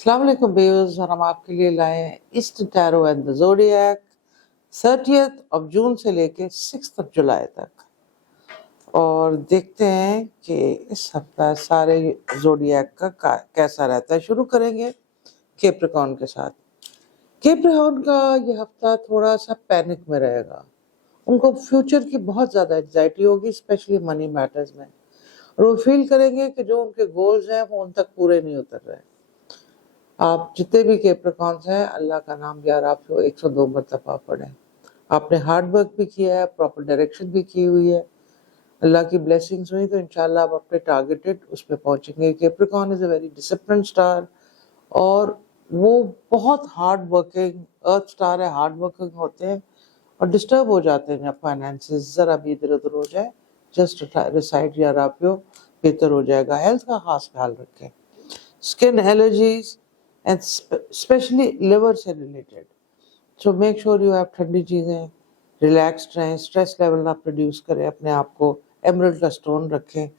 अस्सलाम वालेकुम व्यूअर्स, और हम आपके लिए लाए हैं east tarot and the zodiac 30 जून से लेके 6 जुलाई तक। और देखते हैं कि इस हफ्ता सारे ज़ोडिएक का कैसा रहता है। शुरू करेंगे कैप्रिकॉर्न के साथ। कैप्रिकॉर्न का ये हफ्ता थोड़ा सा पैनिक में रहेगा। उनको फ्यूचर की बहुत ज़्यादा एंजाइटी होगी, स्पेशली मनी मैटर्स में, और वो फील करेंगे कि जो उनके गोल्स हैं वो उन तक पूरे नहीं उतर रहे। आप जितने भी कैप्रिकॉर्न्स हैं, अल्लाह का नाम यार आप 102 मरतबा पढ़ें। आपने हार्ड वर्क भी किया है, प्रॉपर डायरेक्शन भी की हुई है, अल्लाह की ब्लेसिंग्स हुई, तो इंशाल्लाह आप अपने टारगेटेड उस पर पहुंचेंगे। Capricorn is a very discipline star, और वो बहुत हार्ड वर्किंग अर्थ स्टार है। हार्ड वर्किंग होते हैं और डिस्टर्ब हो जाते हैं जब फाइनेंसिस जरा भी इधर उधर हो जाए। जस्ट रिसाइड या रापियो बेहतर हो जाएगा। हेल्थ का खास ख्याल रखें। Skin allergies and especially liver से related, so make sure you have ठंडी चीज़ें, रिलैक्स्ड रहें, स्ट्रेस लेवल ना प्रोड्यूस करें अपने आप को। एमरल्ड का स्टोन रखें,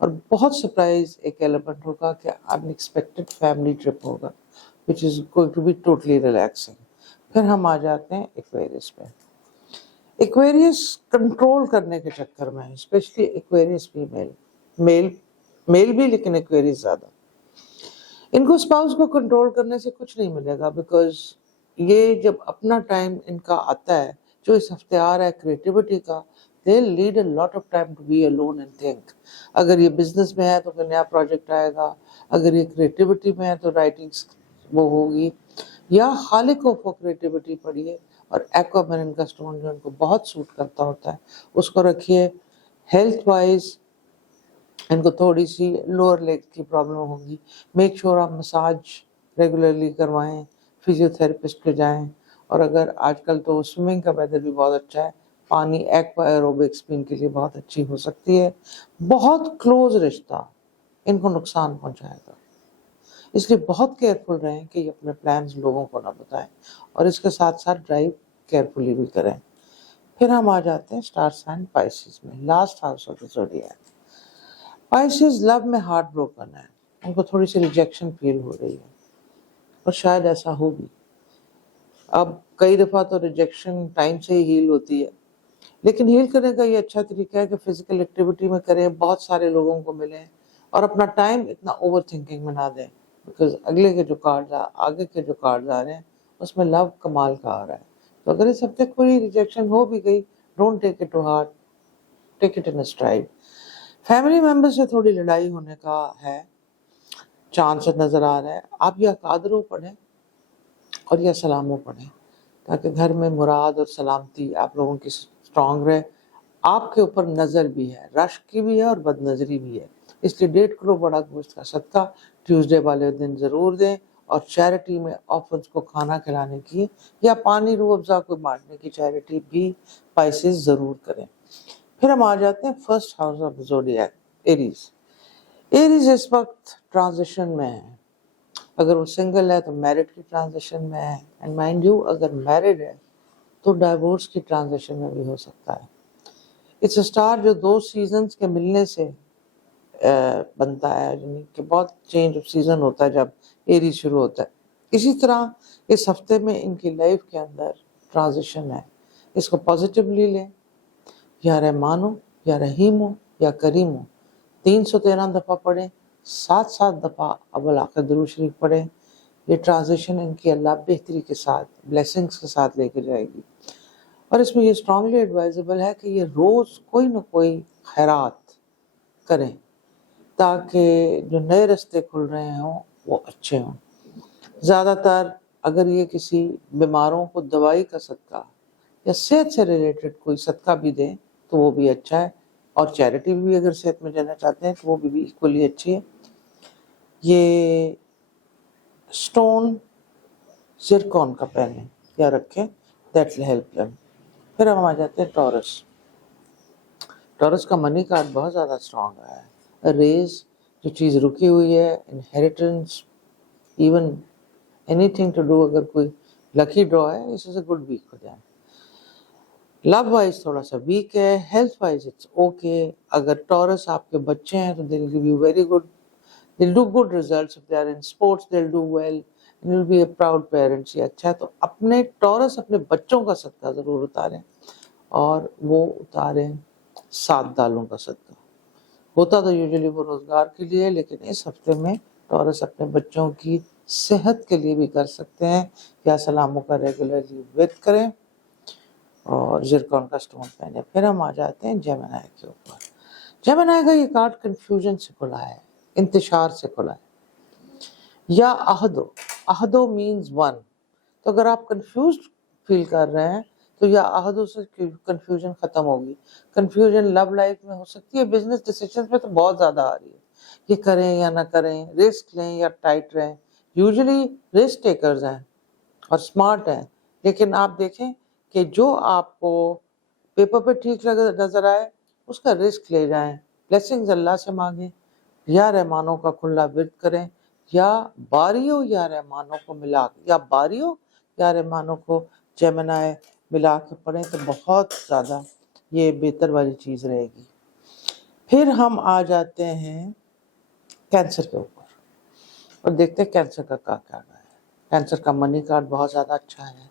और बहुत सरप्राइज एक एलिमेंट होगा कि अनएक्सपेक्टेड फैमिली ट्रिप होगा which is going to be totally relaxing. फिर हम आ जाते हैं एक्वेरियस पे। एक्वेरियस कंट्रोल करने के चक्कर में, specially Aquarius female, male male भी, लेकिन एक्वेरियस ज़्यादा। इनको स्पाउस को कंट्रोल करने से कुछ नहीं मिलेगा, बिकॉज ये जब अपना टाइम इनका आता है, जो इस हफ्ते आ रहा है क्रिएटिविटी का, they lead a lot of time to be alone and think. अगर ये बिजनेस में है तो कोई नया प्रोजेक्ट आएगा, अगर ये क्रिएटिविटी में है तो राइटिंग्स वो होगी, या खालिक को क्रिएटिविटी पढ़िए। और एक्वामैरिन का स्टोन जो इनको बहुत सूट करता होता है उसको रखिए। हेल्थ वाइज इनको थोड़ी सी लोअर लेग की प्रॉब्लम होगी। मेक श्योर आप मसाज रेगुलरली करवाएं, फिजियोथेरेपिस्ट पे जाएं, और अगर आजकल तो स्विमिंग का वेदर भी बहुत अच्छा है, पानी एक्वा एरोबिक्स भी इनके लिए बहुत अच्छी हो सकती है। बहुत क्लोज रिश्ता इनको नुकसान पहुंचाएगा, इसलिए बहुत केयरफुल रहें कि अपने प्लान्स लोगों को ना बताएं, और इसके साथ साथ ड्राइव केयरफुली भी करें। फिर हम आ जाते हैं स्टार साइन पाइसेस में, last house of the zodiac. Pisces love में हार्ट ब्रोकन है, उनको थोड़ी सी रिजेक्शन फील हो रही है, और शायद ऐसा हो भी। अब कई दफ़ा तो रिजेक्शन टाइम से ही हील होती है, लेकिन हील करने का ये अच्छा तरीका है कि फिजिकल एक्टिविटी में करें, बहुत सारे लोगों को मिलें, और अपना टाइम इतना ओवर थिंकिंग में ना दें, बिकॉज आगे के जो कार्ड्स आ रहे हैं उसमें लव कमाल का आ रहा है। तो अगर इस हफ्ते कोई रिजेक्शन हो भी गई, don't take it to heart, take it in stride. Family member से थोड़ी लड़ाई होने का है चांस नजर आ रहा है। आप या कादरो पढ़ें और या सलामो पढ़ें, ताकि घर में मुराद और सलामती आप लोगों की स्ट्रांग रहे। आपके ऊपर नज़र भी है, रश की भी है और बदनजरी भी है, इसलिए 1.5 किलो बड़ा गोश्त का सदका ट्यूसडे वाले दिन ज़रूर दें, और चैरिटी में ऑफर्स को खाना खिलाने की या पानी रूह अफ़ज़ा को बांटने की चैरिटी भी पाइसेस ज़रूर करें। फिर हम आ जाते हैं first house of zodiac, Aries. Aries इस वक्त ट्रांजिशन में है। अगर वो सिंगल है तो मैरिड की ट्रांजिशन में है, एंड माइंड यू अगर मैरिड है तो डाइवोर्स की ट्रांजिशन में भी हो सकता है। इट्स अ स्टार जो 2 सीजन्स के मिलने से बनता है, यानी कि बहुत चेंज ऑफ सीजन होता है जब एरीज शुरू होता है। इसी तरह इस हफ्ते में इनकी लाइफ के अंदर ट्रांजिशन है, इसको पॉजिटिवली लें। या रहमान हो, या रहीम हो, या करीम हो, 313 दफ़ा पढ़ें, 7 दफ़ा अव्वल आखिर दुरूद शरीफ पढ़ें। ये ट्रांजिशन इनकी अल्लाह बेहतरी के साथ, ब्लेसिंग्स के साथ लेके जाएगी। और इसमें ये स्ट्रांगली एडवाइजेबल है कि ये रोज़ कोई ना कोई खैरात करें, ताकि जो नए रास्ते खुल रहे हों वो अच्छे हों। ज़्यादातर अगर ये किसी बीमारों को दवाई का सदका या सेहत से रिलेटेड कोई सदका भी दें तो वो भी अच्छा है, और चैरिटी भी अगर सेहत में देना चाहते हैं तो वो भी इक्वली अच्छी है। ये स्टोन ज़िरकॉन का पहने या रखें, दैट विल हेल्प देम। फिर हम आ जाते हैं टॉरस। टॉरस का मनी कार्ड बहुत ज़्यादा स्ट्रॉन्ग है। रेज जो चीज़ रुकी हुई है, inheritance, even anything to do, अगर कोई लकी ड्रॉ है, इस इज अ गुड वीक हो जाए। लव वाइज थोड़ा सा वीक है, हेल्थ वाइज इट्स ओके। अगर टॉरस आपके बच्चे हैं तो they will give you very good they'll do good results. If they are in sports, they'll do well, and you'll be a proud parents. ये अच्छा है। तो अपने टॉरस अपने बच्चों का सदका ज़रूर उतारें, और वो उतारें 7 दालों का सदका। होता तो यूजुअली वो रोज़गार के लिए, लेकिन इस हफ्ते में टॉरस अपने बच्चों की सेहत के लिए भी कर सकते हैं। या सलामों का रेगुलरली विद करें और ज़िरकॉन का स्टोन पहने। फिर हम आ जाते हैं जेमिनी के ऊपर। जेमिनी का ये कार्ड कंफ्यूजन से खुला है, इंतशार से खुला है, या अहदो। अहदो मीन्स वन। तो अगर आप कंफ्यूज फील कर रहे हैं तो या अहदो से कंफ्यूजन खत्म होगी। कंफ्यूजन लव लाइफ में हो सकती है, बिजनेस डिसीजन में तो बहुत ज्यादा आ रही है, ये करें या ना करें, रिस्क लें या टाइट रहें। यूजुअली रिस्क टेकर्स हैं और स्मार्ट हैं, लेकिन आप देखें कि जो आपको पेपर पे ठीक नजर आए उसका रिस्क ले जाएं। ब्लेसिंग्स अल्लाह से मांगें, या रहमानों का खुला विर्द करें, या बारियों या रहमानों को मिला, या बारियों या रहमानों को जेमिनी मिला के पढ़ें तो बहुत ज़्यादा ये बेहतर वाली चीज़ रहेगी। फिर हम आ जाते हैं कैंसर के ऊपर और देखते हैं कैंसर का क्या क्या है। कैंसर का मनी कार्ड बहुत ज़्यादा अच्छा है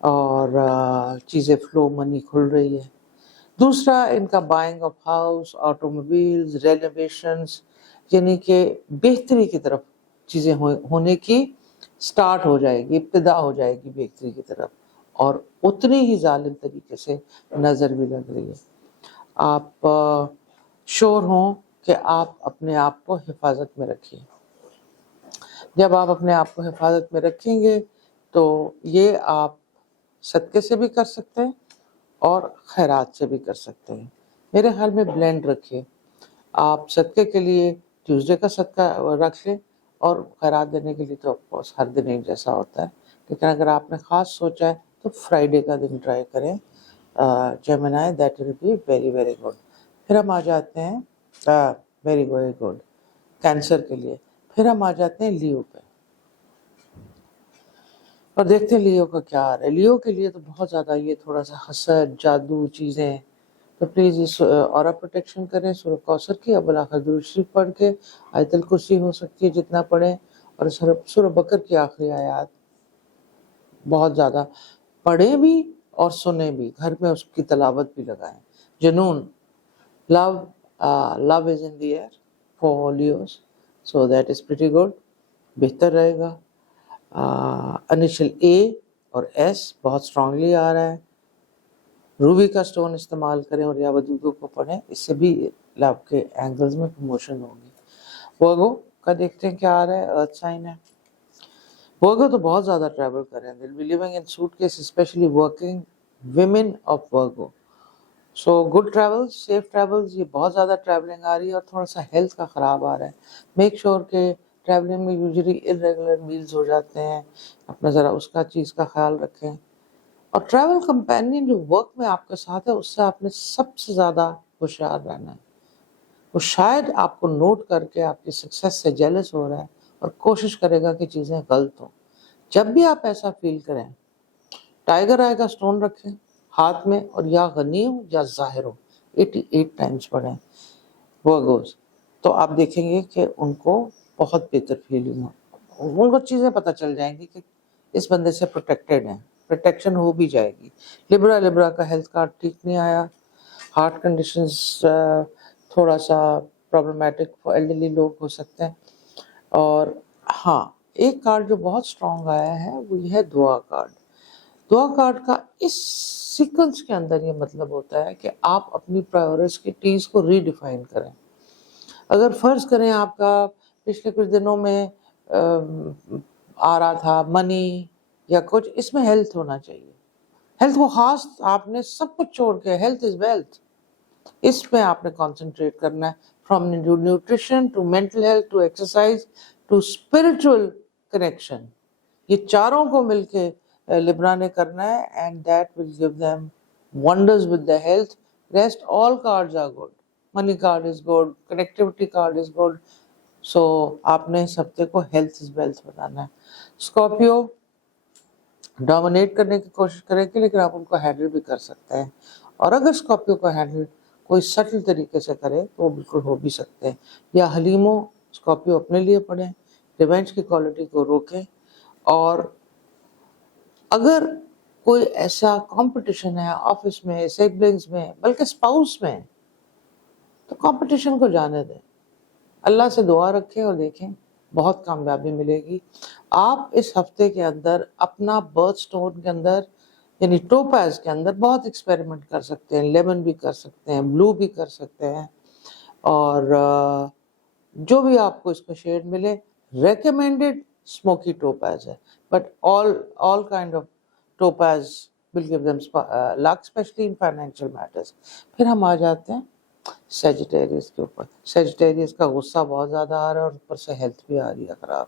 और चीज़ें फ्लो, मनी खुल रही है। दूसरा, इनका buying of house, automobiles, renovations, यानी कि बेहतरी की तरफ चीज़ें होने की स्टार्ट हो जाएगी, इब्तिदा हो जाएगी बेहतरी की तरफ, और उतनी ही जालिम तरीके से नज़र भी लग रही है। आप श्योर हों कि आप अपने आप को हिफाजत में रखिए। जब आप अपने आप को हिफाजत में रखेंगे तो ये आप सदक़े से भी कर सकते हैं और खैरात से भी कर सकते हैं। मेरे ख्याल में ब्लेंड रखिए। आप सदक़े के लिए ट्यूसडे का सदका रख लें और खैरात देने के लिए तो ऑफकोर्स हर दिन एक जैसा होता है, लेकिन अगर आपने ख़ास सोचा है तो फ्राइडे का दिन ट्राई करें Gemini, that will be very very good. फिर हम आ जाते हैं वेरी वेरी गुड कैंसर के लिए। फिर हम आ जाते हैं लियो पे और देखते हैं लियो का क्या आ रहा है। लियो के लिए तो बहुत ज़्यादा ये थोड़ा सा हसद, जादू चीज़ें, तो प्लीज़ इस औरा प्रोटेक्शन करें। सूरह कौसर की अव्वल आखिर दुरूद शरीफ पढ़ के, आयतुल कुर्सी हो सकती है जितना पढ़ें, और सूरह बकर की आखिरी आयत बहुत ज़्यादा पढ़ें भी और सुने भी, घर में उसकी तलावत भी लगाएं। जुनून, love is in the air for Leos, so that is pretty good, बेहतर रहेगा। इनिशियल ए और एस बहुत स्ट्रांगली आ रहा है। रूबी का स्टोन इस्तेमाल करें और या वदूदों को पढ़ें, इससे भी लव के एंगल्स में प्रमोशन होगी। वर्गो का देखते हैं क्या आ रहा है, अर्थ साइन है। वर्गो तो बहुत ज़्यादा ट्रैवल करें, दिल B living in suitcase, specially working women of Virgo. So good travels, safe travels. ये बहुत ज़्यादा ट्रैवलिंग आ रही है और थोड़ा सा हेल्थ का ख़राब आ रहा है। मेक श्योर के ट्रैवलिंग में यूजुअली इरेगुलर मील्स हो जाते हैं, अपना ज़रा उसका चीज़ का ख्याल रखें। और ट्रैवल कंपेनियन जो वर्क में आपके साथ है उससे आपने सबसे ज़्यादा होशियार रहना है। वो शायद आपको नोट करके आपकी सक्सेस से जेलस हो रहा है और कोशिश करेगा कि चीज़ें गलत हों। जब भी आप ऐसा फील करें, टाइगर आय का स्टोन रखें हाथ में और या गनी हो या ज़ाहिर हो, 88 टाइम्स पढ़ें वर्गोस, तो आप देखेंगे कि उनको बहुत बेहतर फीलिंग हो। उनको चीज़ें पता चल जाएंगी कि इस बंदे से प्रोटेक्टेड हैं, प्रोटेक्शन हो भी जाएगी। लिब्रा का हेल्थ कार्ड ठीक नहीं आया, हार्ट कंडीशंस थोड़ा सा प्रॉब्लमेटिक फॉर एल्डरली लोग हो सकते हैं। और हाँ, एक कार्ड जो बहुत स्ट्रॉन्ग आया है वो ये है दुआ कार्ड। दुआ कार्ड का इस सीक्वेंस के अंदर ये मतलब होता है कि आप अपनी प्रायोरिटीज को रीडिफाइन करें। अगर फर्ज करें आपका पिछले कुछ दिनों में आ रहा था मनी या कुछ, इसमें हेल्थ होना चाहिए। हेल्थ को खास आपने सब कुछ छोड़ के, हेल्थ इज वेल्थ, इस पे आपने कंसंट्रेट करना है। From nutrition to mental health to exercise to spiritual connection, ये चारों को मिलके लिब्रा ने करना है, and that will give them wonders with the health. Rest all cards are good, money card is good, connectivity card is good. So आपने इस हफ्ते को हेल्थ इज वेल्थ बनाना है। स्कॉर्पियो डोमिनेट करने की कोशिश करेंगे, लेकिन आप उनको हैंडल भी कर सकते हैं, और अगर स्कॉर्पियो को हैंडल कोई सटल तरीके से करे तो वो बिल्कुल हो भी सकते हैं। या हलीमो स्कॉर्पियो अपने लिए पढ़ें, रिवेंज की क्वालिटी को रोकें, और अगर कोई ऐसा कंपटीशन है ऑफिस में, सिबलिंग्स में, बल्कि स्पाउस में, तो कंपटीशन को जाने दें, अल्लाह से दुआ रखें और देखें बहुत कामयाबी मिलेगी। आप इस हफ्ते के अंदर अपना बर्थ स्टोन के अंदर यानी टोपाज के अंदर बहुत एक्सपेरिमेंट कर सकते हैं, लेमन भी कर सकते हैं, ब्लू भी कर सकते हैं, और जो भी आपको इसका शेड मिले, रेकमेंडेड स्मोकी टोपाज है, but all kind of topaz will give them luck, especially in financial matters। फिर हम आ जाते हैं सेजिटेरियस के ऊपर। सेजिटेरियस का गुस्सा बहुत ज़्यादा आ रहा है और ऊपर से हेल्थ भी आ रही है ख़राब।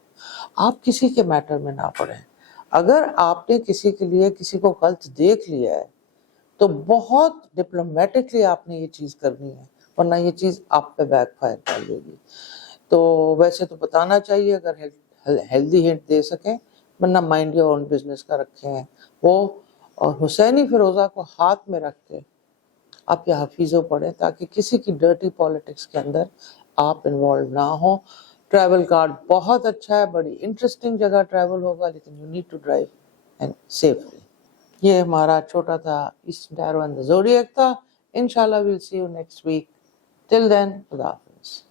आप किसी के मैटर में ना पड़ें। अगर आपने किसी के लिए किसी को गलत देख लिया है तो बहुत डिप्लोमेटिकली आपने ये चीज़ करनी है, वरना ये चीज़ आप पे बैकफायर कर देगी। तो वैसे तो बताना चाहिए अगर हेल्दी हिंट दे सकें, वरना माइंड योर ओन बिजनेस का रखे हैं वो। और हुसैनी फिरोज़ा को हाथ में रख के आप ये हफीज़ो पढ़ें ताकि किसी की डर्टी पॉलिटिक्स के अंदर आप इन्वॉल्व ना हो। ट्रैवल कार्ड बहुत अच्छा है, बड़ी इंटरेस्टिंग जगह ट्रैवल होगा, लेकिन you need to drive and safely. ये हमारा छोटा था eastern tarot and the zodiac था। इंशाल्लाह will see you next week. Till then खुदा हाफिज़।